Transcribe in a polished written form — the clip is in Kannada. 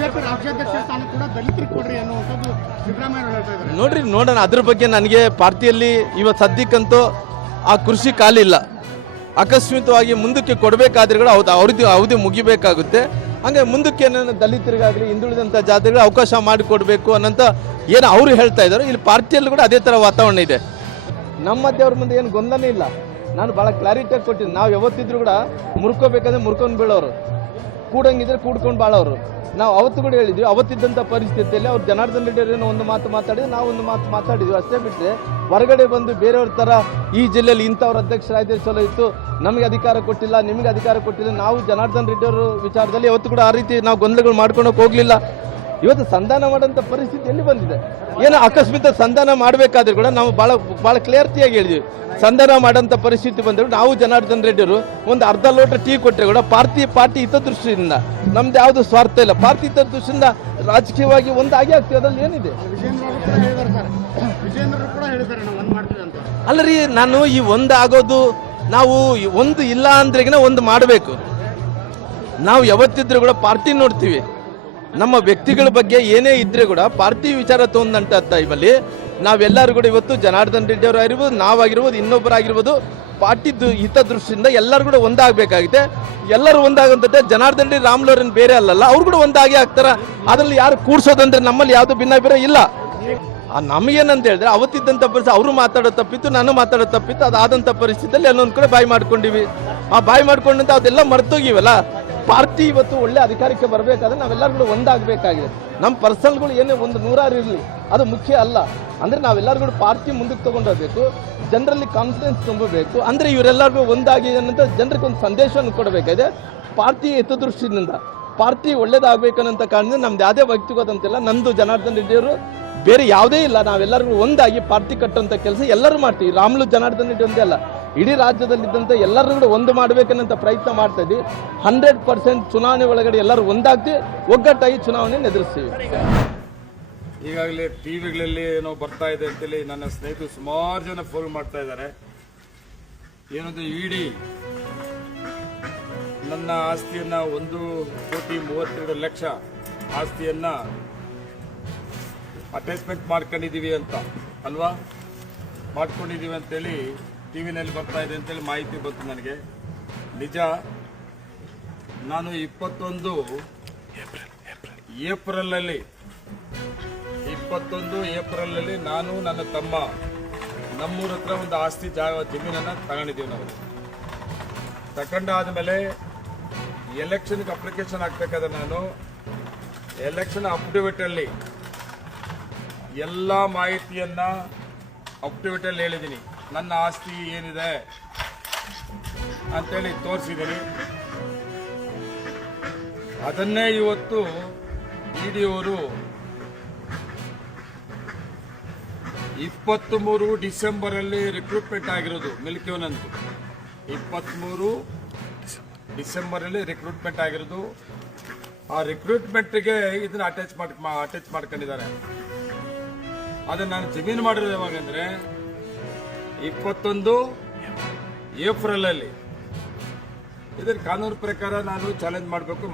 ಬಿಜೆಪಿ ರಾಜ್ಯಾಧ್ಯಕ್ಷ ಸ್ಥಾನ ಕೂಡ ದಲಿತರಿಗೆ ಕೊಡ್ರಿ ಅನ್ನುವಂಥದ್ದು ಸಿದ್ದರಾಮಯ್ಯ ಹೇಳ್ತಾ ಇದ್ದಾರೆ. ನೋಡೋಣ ಅದ್ರ ಬಗ್ಗೆ ನನಗೆ ಪಾರ್ಟಿಯಲ್ಲಿ ಇವತ್ತು ಸದ್ಯಕ್ಕಂತೂ ಆ ಕೃಷಿ ಕಾಲಿಲ್ಲ. ಅಕಸ್ಮಿತವಾಗಿ ಮುಂದಕ್ಕೆ ಕೊಡಬೇಕಾದ್ರೆ ಕೂಡ ಅವಧಿ ಮುಗಿಬೇಕಾಗುತ್ತೆ. ಹಂಗೆ ಮುಂದಕ್ಕೆ ಏನೇನು ದಲಿತರಿಗಾಗಲಿ ಹಿಂದುಳಿದಂಥ ಜಾತಿಗಳಿಗೆ ಅವಕಾಶ ಮಾಡಿಕೊಡ್ಬೇಕು ಅನ್ನೋಂಥ ಏನು ಅವರು ಹೇಳ್ತಾ ಇದ್ದಾರೆ. ಇಲ್ಲಿ ಪಾರ್ಟಿಯಲ್ಲಿ ಕೂಡ ಅದೇ ಥರ ವಾತಾವರಣ ಇದೆ. ನಮ್ಮ ಮಧ್ಯೆ ಅವ್ರ ಮುಂದೆ ಏನು ಗೊಂದಲನೇ ಇಲ್ಲ. ನಾನು ಭಾಳ ಕ್ಲಾರಿಟಿಯಾಗಿ ಕೊಟ್ಟಿದ್ದೀನಿ. ನಾವು ಯಾವತ್ತಿದ್ರು ಕೂಡ ಮುರ್ಕೋಬೇಕಾದ್ರೆ ಮುರ್ಕೊಂಡು ಬೀಳೋರು, ಕೂಡಂಗಿದ್ರೆ ಕೂಡ್ಕೊಂಡು ಬಾಳೋರು. ನಾವು ಅವತ್ತು ಕೂಡ ಹೇಳಿದ್ವಿ. ಅವತ್ತಿದ್ದಂಥ ಪರಿಸ್ಥಿತಿಯಲ್ಲಿ ಅವ್ರು ಜನಾರ್ದನ್ ರೆಡ್ಡಿ ಏನೋ ಒಂದು ಮಾತು ಮಾತಾಡಿದ್ರೆ ನಾವು ಒಂದು ಮಾತು ಮಾತಾಡಿದ್ವಿ, ಅಷ್ಟೇ ಬಿಟ್ಟರೆ ಹೊರಗಡೆ ಬಂದು ಬೇರೆಯವ್ರ ಥರ ಈ ಜಿಲ್ಲೆಯಲ್ಲಿ ಇಂಥವ್ರ ಅಧ್ಯಕ್ಷರಾಯ್ತು ಚಲೋ ಇತ್ತು, ನಮಗೆ ಅಧಿಕಾರ ಕೊಟ್ಟಿಲ್ಲ, ನಿಮಗೆ ಅಧಿಕಾರ ಕೊಟ್ಟಿಲ್ಲ, ನಾವು ಜನಾರ್ದನ್ ರೆಡ್ಡಿ ಅವರ ವಿಚಾರದಲ್ಲಿ ಯಾವತ್ತು ಕೂಡ ಆ ರೀತಿ ನಾವು ಗೊಂದಲಗಳು ಮಾಡ್ಕೊಳಕ್ಕೆ ಹೋಗಲಿಲ್ಲ. ಇವತ್ತು ಸಂಧಾನ ಮಾಡೋಂಥ ಪರಿಸ್ಥಿತಿ ಎಲ್ಲಿ ಬಂದಿದೆ? ಏನೋ ಅಕಸ್ಮಾತ್ ಸಂಧಾನ ಮಾಡಬೇಕಾದ್ರೆ ಕೂಡ ನಾವು ಭಾಳ ಕ್ಲಿಯರ್ತಿಯಾಗಿ ಹೇಳಿದ್ವಿ. ಸಂಧಾನ ಮಾಡೋಂಥ ಪರಿಸ್ಥಿತಿ ಬಂದರು ನಾವು ಜನಾರ್ದನ್ ರೆಡ್ಡಿ ಅವರು ಒಂದು ಅರ್ಧ ಲೋಟ ಟೀ ಕೊಟ್ಟರೆ ಕೂಡ ಪಾರ್ಟಿ ಹಿತದೃಷ್ಟಿಯಿಂದ, ನಮ್ದು ಯಾವುದು ಸ್ವಾರ್ಥ ಇಲ್ಲ, ಪಾರ್ಟಿ ಹಿತದೃಷ್ಟಿಯಿಂದ ರಾಜಕೀಯವಾಗಿ ಒಂದಾಗಿ ಆಗ್ತೀವಿ. ಅದರಲ್ಲಿ ಏನಿದೆ? ಅಲ್ಲ ರೀ, ನಾನು ಈ ಒಂದು ಆಗೋದು, ನಾವು ಒಂದು ಇಲ್ಲ ಅಂದ್ರೆಗಿನ ಒಂದು ಮಾಡಬೇಕು. ನಾವು ಯಾವತ್ತಿದ್ರು ಕೂಡ ಪಾರ್ಟಿ ನೋಡ್ತೀವಿ. ನಮ್ಮ ವ್ಯಕ್ತಿಗಳ ಬಗ್ಗೆ ಏನೇ ಇದ್ರೆ ಕೂಡ ಪಾರ್ಟಿ ವಿಚಾರ ತೊಗೊಂಡಂತ ಟೈಮಲ್ಲಿ ನಾವೆಲ್ಲರೂ ಕೂಡ ಇವತ್ತು ಜನಾರ್ದನ್ ರೆಡ್ಡಿ ಅವರು ಆಗಿರ್ಬೋದು, ನಾವಾಗಿರ್ಬೋದು, ಇನ್ನೊಬ್ಬರಾಗಿರ್ಬೋದು, ಪಾರ್ಟಿ ಹಿತದೃಷ್ಟಿಯಿಂದ ಎಲ್ಲರೂ ಕೂಡ ಒಂದಾಗಬೇಕಾಗಿದೆ. ಎಲ್ಲರೂ ಒಂದಾಗಂತ ಜನಾರ್ದನ್ ರೆಡ್ಡಿ ರಾಮ್ಲೋರನ್ ಬೇರೆ ಅಲ್ಲಲ್ಲ, ಅವ್ರು ಕೂಡ ಒಂದಾಗಿ ಆಗ್ತಾರ. ಅದರಲ್ಲಿ ಯಾರು ಕೂಡ್ಸೋದಂದ್ರೆ ನಮ್ಮಲ್ಲಿ ಯಾವುದು ಭಿನ್ನಾಭಿಪ್ರಾಯ ಇಲ್ಲ. ನಮಗೇನಂತ ಹೇಳಿದ್ರೆ ಅವತ್ತಿದ್ದಂಥ ಪರಿಸ್ಥಿತಿ, ಅವರು ಮಾತಾಡೋ ತಪ್ಪಿತ್ತು, ನಾನು ಮಾತಾಡೋ ತಪ್ಪಿತ್ತು. ಅದಾದಂಥ ಪರಿಸ್ಥಿತಿಯಲ್ಲಿ ಎಲ್ಲೊಂದು ಕಡೆ ಬಾಯಿ ಮಾಡ್ಕೊಂಡಿವಿ. ಆ ಬಾಯಿ ಮಾಡ್ಕೊಂಡಂತ ಅದೆಲ್ಲ ಮರ್ತೋಗಿವಲ್ಲ. ಪಾರ್ಟಿ ಇವತ್ತು ಒಳ್ಳೆ ಅಧಿಕಾರಕ್ಕೆ ಬರಬೇಕಾದ್ರೆ ನಾವೆಲ್ಲರೂ ಕೂಡ ಒಂದಾಗಬೇಕಾಗಿದೆ. ನಮ್ಮ ಪರ್ಸನ್ಗಳು ಏನೇ ಒಂದು 100 ಇರಲಿ, ಅದು ಮುಖ್ಯ ಅಲ್ಲ. ಅಂದರೆ ನಾವೆಲ್ಲರೂ ಕೂಡ ಪಾರ್ಟಿ ಮುಂದಕ್ಕೆ ತೊಗೊಂಡೋಗ್ಬೇಕು, ಜನರಲ್ಲಿ ಕಾನ್ಫಿಡೆನ್ಸ್ ತುಂಬಬೇಕು. ಅಂದರೆ ಇವರೆಲ್ಲರಿಗೂ ಒಂದಾಗಿ ಅನ್ನೋಂಥ ಜನರಿಗೆ ಒಂದು ಸಂದೇಶವನ್ನು ಕೊಡಬೇಕಾಗಿದೆ. ಪಾರ್ಟಿ ಹಿತದೃಷ್ಟಿಯಿಂದ ಪಾರ್ಟಿ ಒಳ್ಳೇದಾಗಬೇಕನ್ನೋಂಥ ಕಾರಣದಿಂದ ನಮ್ದು ಯಾವುದೇ ವ್ಯಕ್ತಿಗತಂತಿಲ್ಲ. ನಂದು ಜನಾರ್ದನ್ ರೆಡ್ಡಿಯವರು ಬೇರೆ ಯಾವುದೇ ಇಲ್ಲ. ನಾವೆಲ್ಲರಿಗೂ ಒಂದಾಗಿ ಪಾರ್ಟಿ ಕಟ್ಟುವಂಥ ಕೆಲಸ ಎಲ್ಲರೂ ಮಾಡ್ತೀವಿ. ರಾಮ್ಲು ಜನಾರ್ದನ್ ರೆಡ್ಡಿ ಒಂದೇ ಅಲ್ಲ, ಇಡೀ ರಾಜ್ಯದಲ್ಲಿದ್ದಂಥ ಎಲ್ಲರೂ ಕೂಡ ಒಂದು ಮಾಡಬೇಕನ್ನಂಥ ಪ್ರಯತ್ನ ಮಾಡ್ತಾ ಇದ್ವಿ. 100% ಚುನಾವಣೆ ಒಳಗಡೆ ಎಲ್ಲರೂ ಒಂದಾಗ್ತೀವಿ, ಒಗ್ಗಟ್ಟಾಗಿ ಚುನಾವಣೆಯನ್ನು ಎದುರಿಸ್ತೀವಿ. ಈಗಾಗಲೇ ಟಿವಿಗಳಲ್ಲಿ ಏನೋ ಬರ್ತಾ ಇದೆ ಅಂತೇಳಿ ನನ್ನ ಸ್ನೇಹಿತರು ಸುಮಾರು ಜನ ಫೋನ್ ಮಾಡ್ತಾ ಇದ್ದಾರೆ. ಏನಂದ್ರೆ ಇಡಿ ನನ್ನ ಆಸ್ತಿಯನ್ನ 1,32,00,000 ಆಸ್ತಿಯನ್ನ ಅಟ್ಯಾಚ್ಮೆಂಟ್ ಮಾಡ್ಕೊಂಡಿದೀವಿ ಅಂತ ಅಲ್ವಾ, ಮಾಡ್ಕೊಂಡಿದೀವಿ ಅಂತೇಳಿ ಟಿವಿನಲ್ಲಿ ಬರ್ತಾ ಇದೆ ಅಂತೇಳಿ ಮಾಹಿತಿ ಬಂತು ನನಗೆ. ನಿಜ, ನಾನು 21 ಏಪ್ರಿಲಲ್ಲಿ ನಾನು ನನ್ನ ತಮ್ಮ ನಮ್ಮೂರ ಹತ್ರ ಒಂದು ಆಸ್ತಿ ಜಮೀನನ್ನು ತಗೊಂಡಿದ್ದೀವಿ. ನಾವು ತಗೊಂಡಾದ್ಮೇಲೆ ಎಲೆಕ್ಷನ್ಗೆ ಅಪ್ಲಿಕೇಶನ್ ಹಾಕ್ಬೇಕಾದ್ರೆ ನಾನು ಎಲೆಕ್ಷನ್ ಅಫಿಡವಿಟಲ್ಲಿ ಎಲ್ಲ ಮಾಹಿತಿಯನ್ನ ಅಫಿಡವಿಟಲ್ಲಿ ಹೇಳಿದ್ದೀನಿ. ನನ್ನ ಆಸ್ತಿ ಏನಿದೆ ಅಂತೇಳಿ ತೋರಿಸಿದ್ದೀನಿ. ಅದನ್ನೇ ಇವತ್ತು ಇಡಿ ಅವರು 23 ಡಿಸೆಂಬರಲ್ಲಿ ರಿಕ್ರೂಟ್ಮೆಂಟ್ ಆಗಿರೋದು ಮಿಲ್ಕಿಯವನಂತೂ 23 ಡಿಸೆಂಬರಲ್ಲಿ ರಿಕ್ರೂಟ್ಮೆಂಟ್ ಆಗಿರೋದು. ಆ ರಿಕ್ರೂಟ್ಮೆಂಟ್ಗೆ ಇದನ್ನ ಅಟ್ಯಾಚ್ ಮಾಡ್ಕೊಂಡಿದ್ದಾರೆ. ಅದನ್ನ ನಾನು ಜಮೀನು ಮಾಡಿರೋದು ಯಾವಾಗಂದ್ರೆ 21 ಏಪ್ರಿಲಲ್ಲಿ. ಇದರ ಕಾನೂನು ಪ್ರಕಾರ ನಾನು ಚಾಲೆಂಜ್ ಮಾಡಬೇಕು.